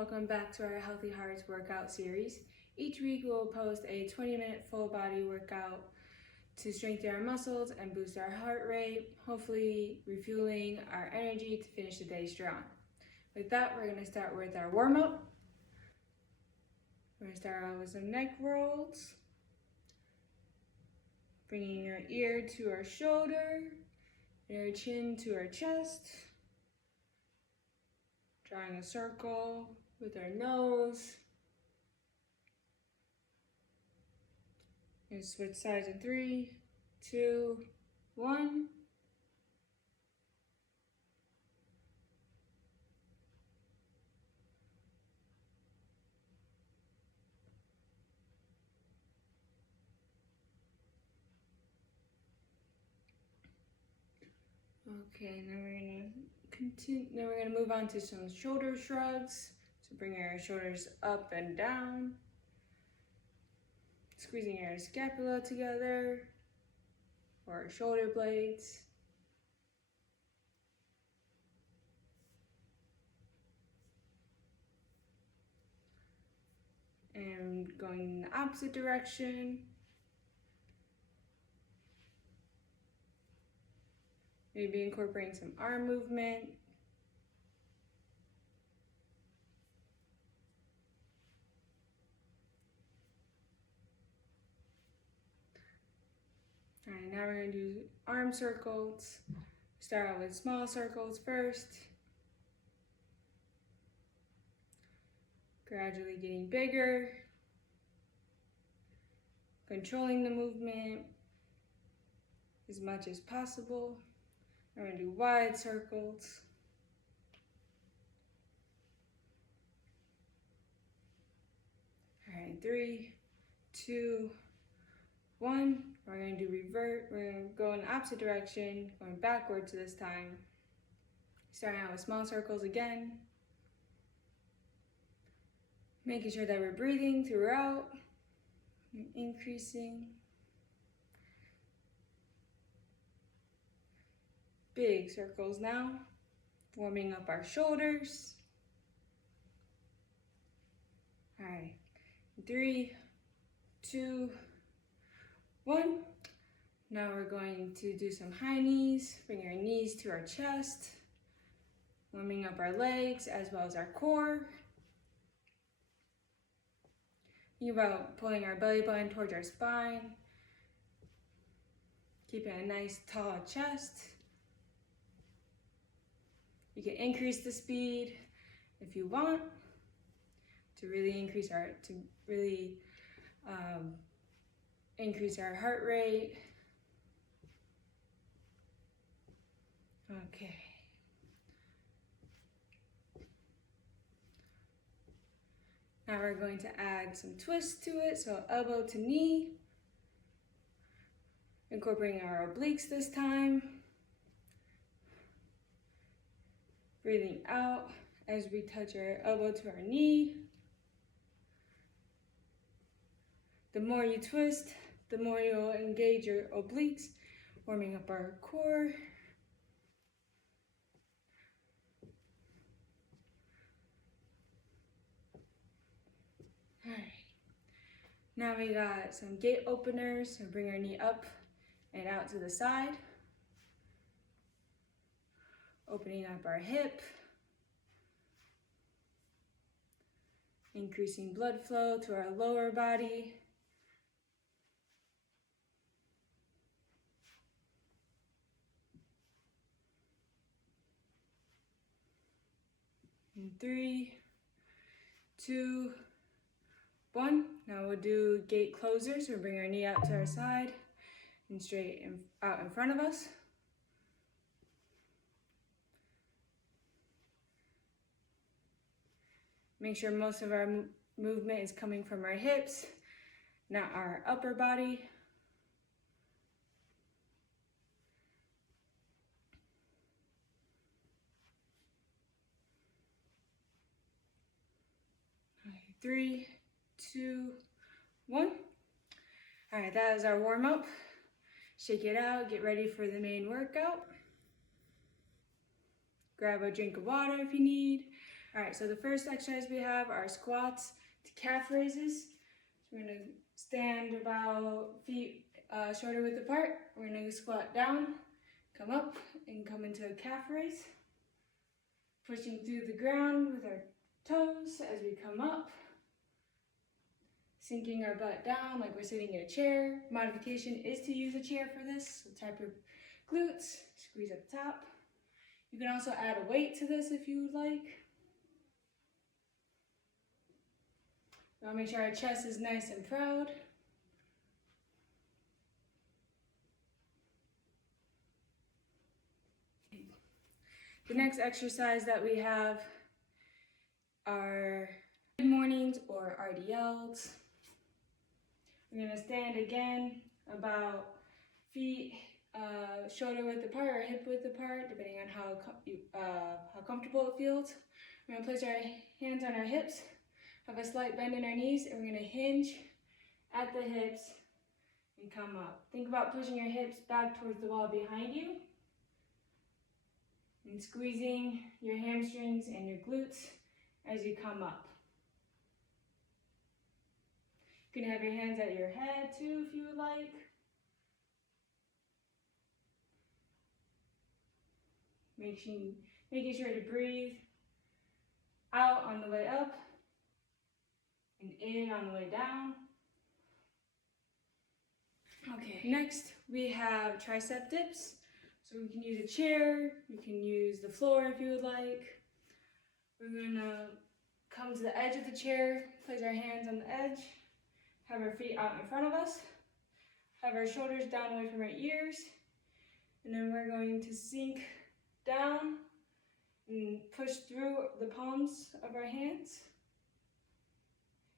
welcome back to our Healthy Hearts workout series. Each week we'll post a 20-minute full body workout to strengthen our muscles and boost our heart rate, hopefully refueling our energy to finish the day strong. With that, we're going to start with our warm-up. We're going to start out with some neck rolls, bringing our ear to our shoulder and our chin to our chest. Drawing a circle with our nose. And switch sides in 3, 2, 1. Okay, now we're gonna continue. Now we're gonna move on to some shoulder shrugs. So bring our shoulders up and down, squeezing our scapula together or our shoulder blades. And going in the opposite direction. Maybe incorporating some arm movement. All right, now we're going to do arm circles. Start out with small circles first. Gradually getting bigger. Controlling the movement as much as possible. We're going to do wide circles. All right, 3, 2, 1. We're going to do revert. We're going to go in the opposite direction, going backwards this time. Starting out with small circles again. Making sure that we're breathing throughout. And increasing. Big circles now. Warming up our shoulders. All right. 3, 2, 1. Now we're going to do some high knees. Bring our knees to our chest. Warming up our legs as well as our core. Think about pulling our belly button towards our spine. Keeping a nice tall chest. You can increase the speed if you want to really increase our heart rate. Okay. Now we're going to add some twists to it, so elbow to knee. Incorporating our obliques this time. Breathing out as we touch our elbow to our knee. The more you twist, the more you'll engage your obliques, warming up our core. All right. Now we got some gate openers, so bring our knee up and out to the side. Opening up our hip. Increasing blood flow to our lower body. In 3, 2, 1. Now we'll do gate closers. So bring our knee out to our side and straight out in front of us. Make sure most of our movement is coming from our hips, not our upper body. All right, 3, 2, 1. All right, that is our warm up. Shake it out, get ready for the main workout. Grab a drink of water if you need, All right, so the first exercise we have are squats to calf raises. So we're gonna stand about feet shoulder width apart. We're gonna squat down, come up, and come into a calf raise. Pushing through the ground with our toes as we come up. Sinking our butt down like we're sitting in a chair. Modification is to use a chair for this. So tap your glutes, squeeze up top. You can also add a weight to this if you would like. We want to make sure our chest is nice and proud. The next exercise that we have are good mornings or RDLs. We're going to stand again about feet shoulder width apart or hip width apart, depending on how comfortable it feels. We're going to place our hands on our hips, have a slight bend in our knees, and we're going to hinge at the hips and come up. Think about pushing your hips back towards the wall behind you and squeezing your hamstrings and your glutes as you come up. You can have your hands at your head too if you would like. Making sure to breathe out on the way up and in on the way down. Okay, next we have tricep dips. So we can use a chair, you can use the floor if you would like. We're gonna come to the edge of the chair, place our hands on the edge, have our feet out in front of us, have our shoulders down away from our ears, and then we're going to sink down and push through the palms of our hands.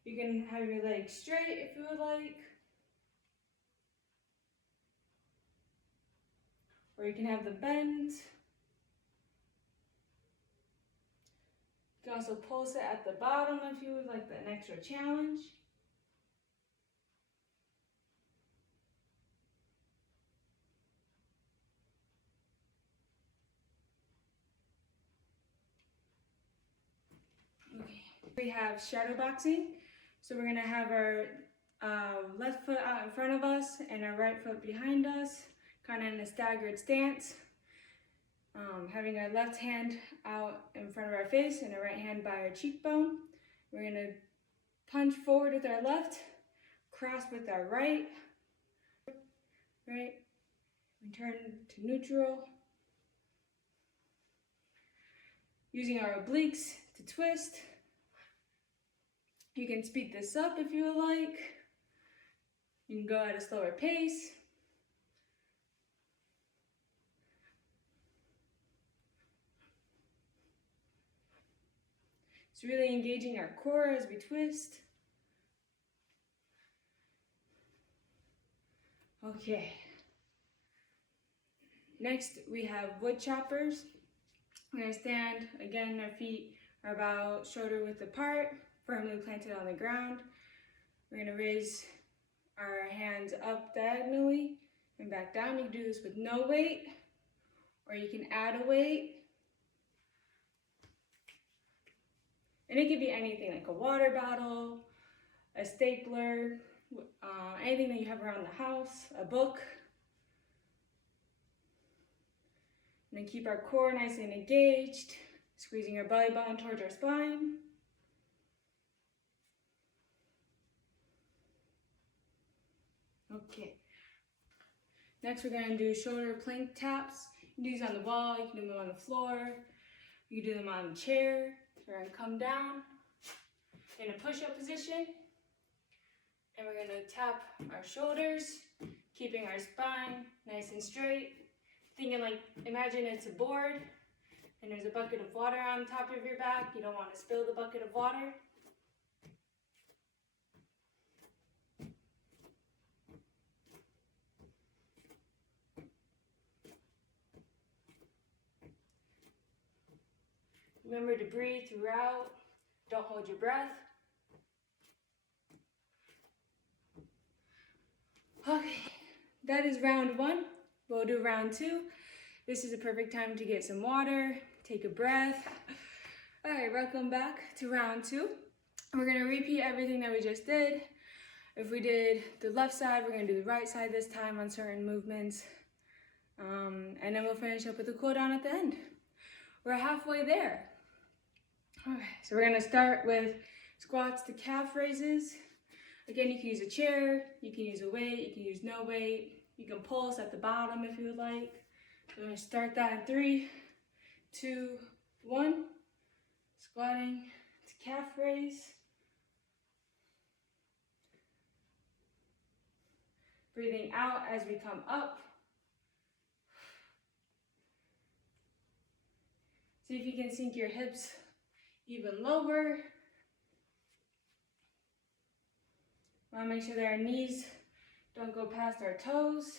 You can have your legs straight if you would like, or you can have the bends. You can also pulse it at the bottom if you would like an extra challenge. Okay. We have shadow boxing. So we're gonna have our left foot out in front of us and our right foot behind us, kind of in a staggered stance. Having our left hand out in front of our face and our right hand by our cheekbone. We're gonna punch forward with our left, cross with our right, return to neutral. Using our obliques to twist. You can speed this up if you would like. You can go at a slower pace. It's really engaging our core as we twist. Okay. Next, we have Woodchoppers. We're gonna stand, again, our feet are about shoulder width apart, firmly planted on the ground. We're gonna raise our hands up diagonally and back down. You can do this with no weight, or you can add a weight. And it could be anything like a water bottle, a stapler, anything that you have around the house, a book. And then keep our core nice and engaged, squeezing our belly button towards our spine. Okay. Next, we're going to do shoulder plank taps. You can do these on the wall, you can do them on the floor, you can do them on the chair. So we're going to come down in a push-up position, and we're going to tap our shoulders, keeping our spine nice and straight. Thinking like, imagine it's a board, and there's a bucket of water on top of your back. You don't want to spill the bucket of water. Remember to breathe throughout. Don't hold your breath. Okay, that is round one. We'll do round two. This is a perfect time to get some water, take a breath. All right, welcome back to round 2. We're gonna repeat everything that we just did. If we did the left side, we're gonna do the right side this time on certain movements. And then we'll finish up with the cool down at the end. We're halfway there. Okay, so we're gonna start with squats to calf raises. Again, you can use a chair, you can use a weight, you can use no weight. You can pulse at the bottom if you would like. So we're gonna start that in 3, 2, 1. Squatting to calf raise. Breathing out as we come up. See if you can sink your hips even lower. Want to make sure that our knees don't go past our toes.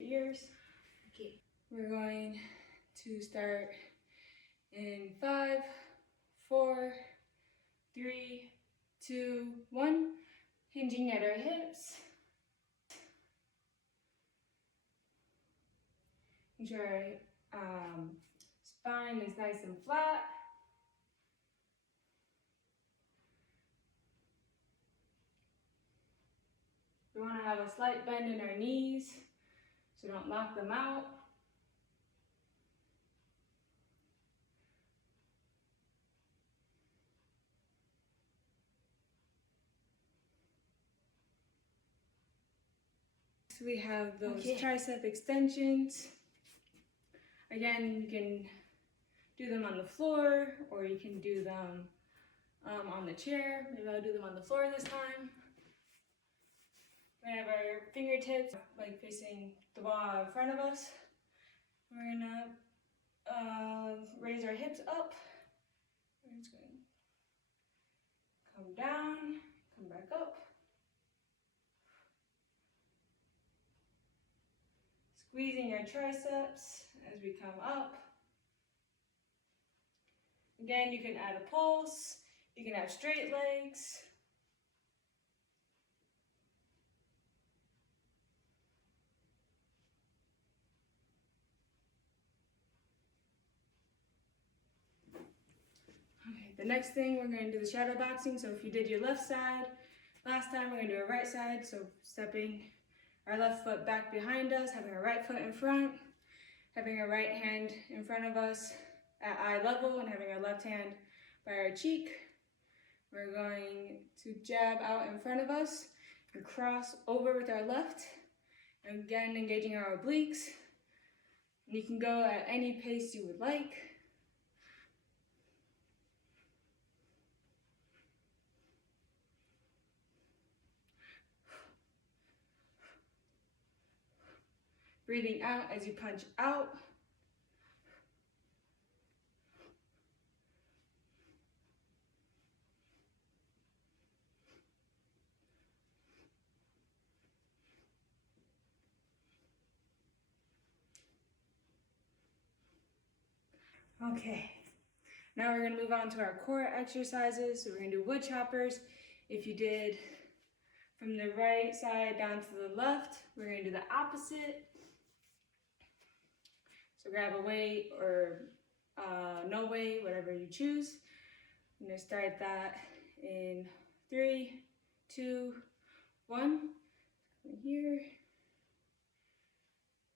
Ears. Okay. We're going to start in 5, 4, 3, 2, 1. Hinging at our hips. Make sure our spine is nice and flat. We want to have a slight bend in our knees, so don't lock them out. So we have those tricep extensions. Again, you can do them on the floor, or you can do them on the chair. Maybe I'll do them on the floor this time. We have our fingertips like facing the wall in front of us. We're gonna raise our hips up. We're just gonna come down, come back up. Squeezing your triceps as we come up. Again, you can add a pulse, you can have straight legs. Okay, the next thing we're going to do the shadow boxing. So if you did your left side last time, we're going to do our right side. So stepping our left foot back behind us, having our right foot in front, having our right hand in front of us at eye level, and having our left hand by our cheek. We're going to jab out in front of us and cross over with our left. And again, engaging our obliques. And you can go at any pace you would like. Breathing out as you punch out. Okay, now we're going to move on to our core exercises. So we're going to do woodchoppers. If you did from the right side down to the left, we're going to do the opposite. So grab a weight or no weight, whatever you choose. I'm going to start that in 3, 2, 1. Here.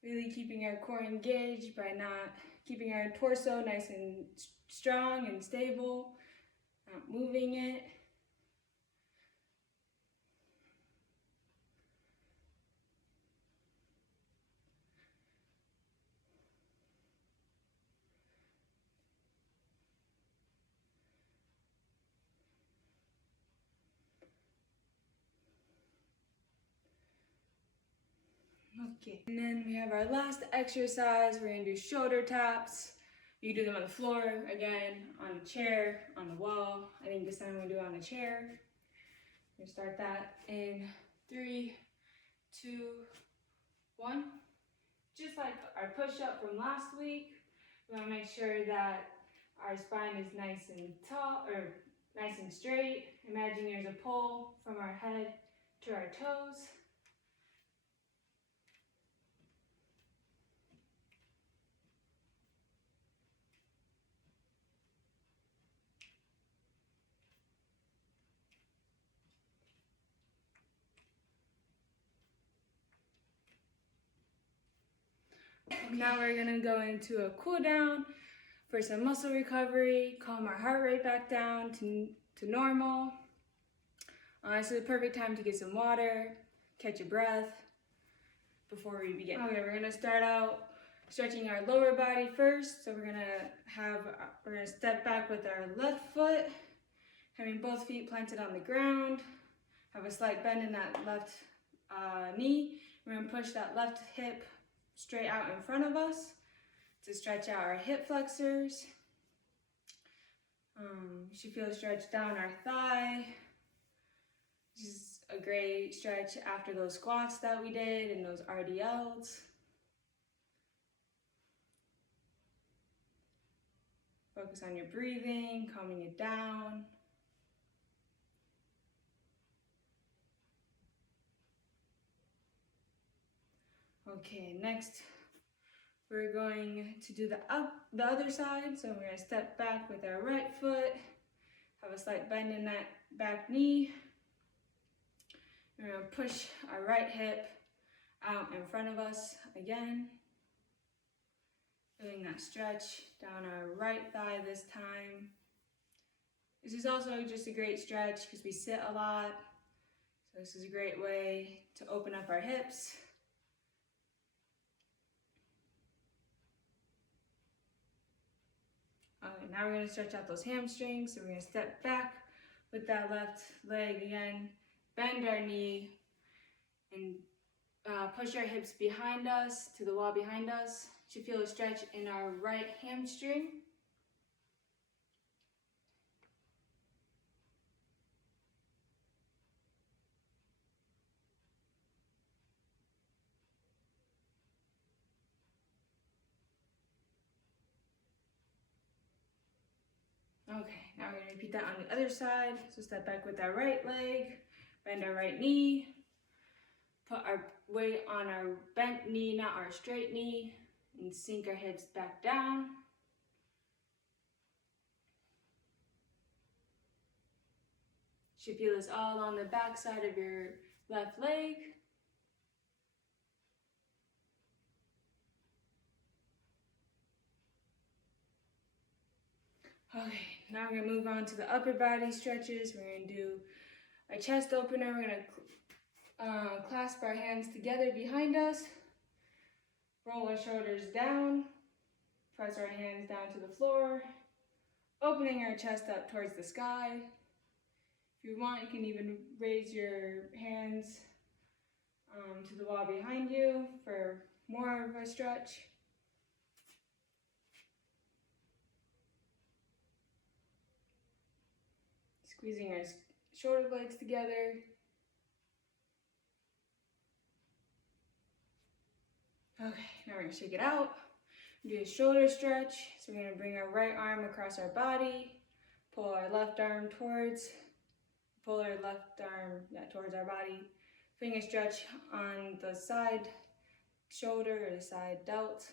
Really keeping our core engaged by not keeping our torso nice and strong and stable, not moving it. Okay, and then we have our last exercise. We're gonna do shoulder taps. You can do them on the floor, again, on a chair, on the wall. I think this time we're gonna do it on a chair. We're gonna start that in 3, 2, 1. Just like our push-up from last week, we wanna make sure that our spine is nice and tall, or nice and straight. Imagine there's a pole from our head to our toes. Now we're gonna go into a cool down for some muscle recovery, calm our heart rate back down to normal. This is the perfect time to get some water, catch a breath before we begin. Okay, we're gonna start out stretching our lower body first. So we're gonna step back with our left foot, having both feet planted on the ground. Have a slight bend in that left knee. We're gonna push that left hip straight out in front of us to stretch out our hip flexors. You should feel a stretch down our thigh. This is a great stretch after those squats that we did and those RDLs. Focus on your breathing, calming it down. Okay, next we're going to do the other side. So we're gonna step back with our right foot, have a slight bend in that back knee. We're gonna push our right hip out in front of us again. Feeling that stretch down our right thigh this time. This is also just a great stretch because we sit a lot. So this is a great way to open up our hips. Now we're going to stretch out those hamstrings. So we're going to step back with that left leg again, bend our knee, and push our hips behind us to the wall behind us. Should feel a stretch in our right hamstring. Okay, now we're going to repeat that on the other side. So step back with our right leg, bend our right knee, put our weight on our bent knee, not our straight knee, and sink our hips back down. Should feel this all on the back side of your left leg. Okay, now we're gonna move on to the upper body stretches. We're gonna do a chest opener. We're gonna clasp our hands together behind us, roll our shoulders down, press our hands down to the floor, opening our chest up towards the sky. If you want, you can even raise your hands to the wall behind you for more of a stretch. Squeezing our shoulder blades together. Okay, now we're gonna shake it out. Do a shoulder stretch. So we're gonna bring our right arm across our body, pull our left arm towards our body. Finger stretch on the side shoulder or the side delt.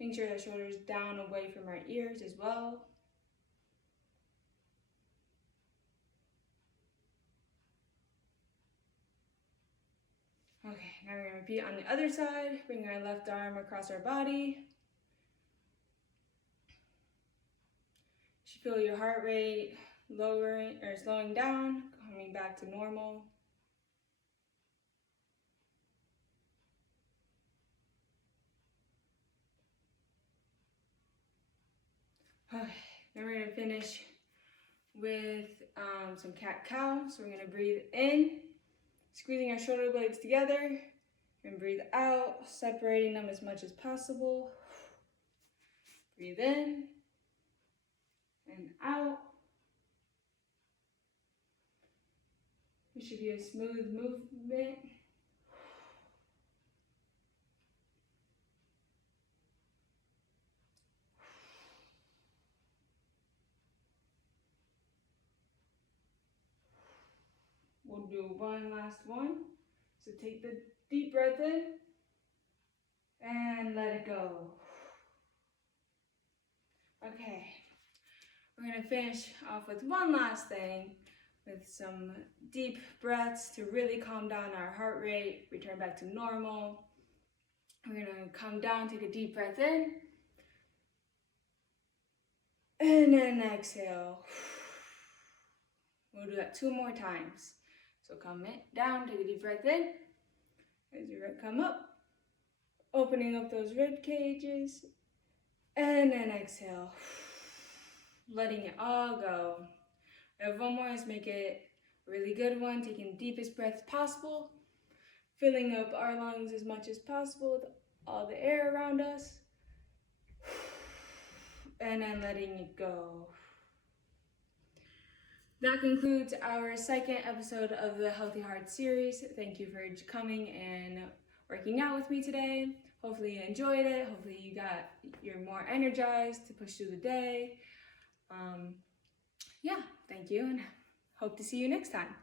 Make sure that shoulder's down away from our ears as well. Okay, now we're going to repeat on the other side. Bring our left arm across our body. You should feel your heart rate lowering or slowing down, coming back to normal. Okay, then we're going to finish with some cat-cow. So we're going to breathe in, squeezing our shoulder blades together, and breathe out, separating them as much as possible. Breathe in and out. It should be a smooth movement. We'll do one last one. So take the deep breath in and let it go. Okay, we're gonna finish off with one last thing. with some deep breaths to really calm down our heart rate, return back to normal. We're gonna come down, take a deep breath in, and then exhale. We'll do that 2 more times. So come down, take a deep breath in. As you come up, opening up those rib cages, and then exhale. Letting it all go. We have 1 more. Let's make it a really good one. Taking the deepest breath possible. Filling up our lungs as much as possible with all the air around us. And then letting it go. That concludes our 2nd episode of the Healthy Heart series. Thank you for coming and working out with me today. Hopefully you enjoyed it. Hopefully you're more energized to push through the day. Yeah, thank you, and hope to see you next time.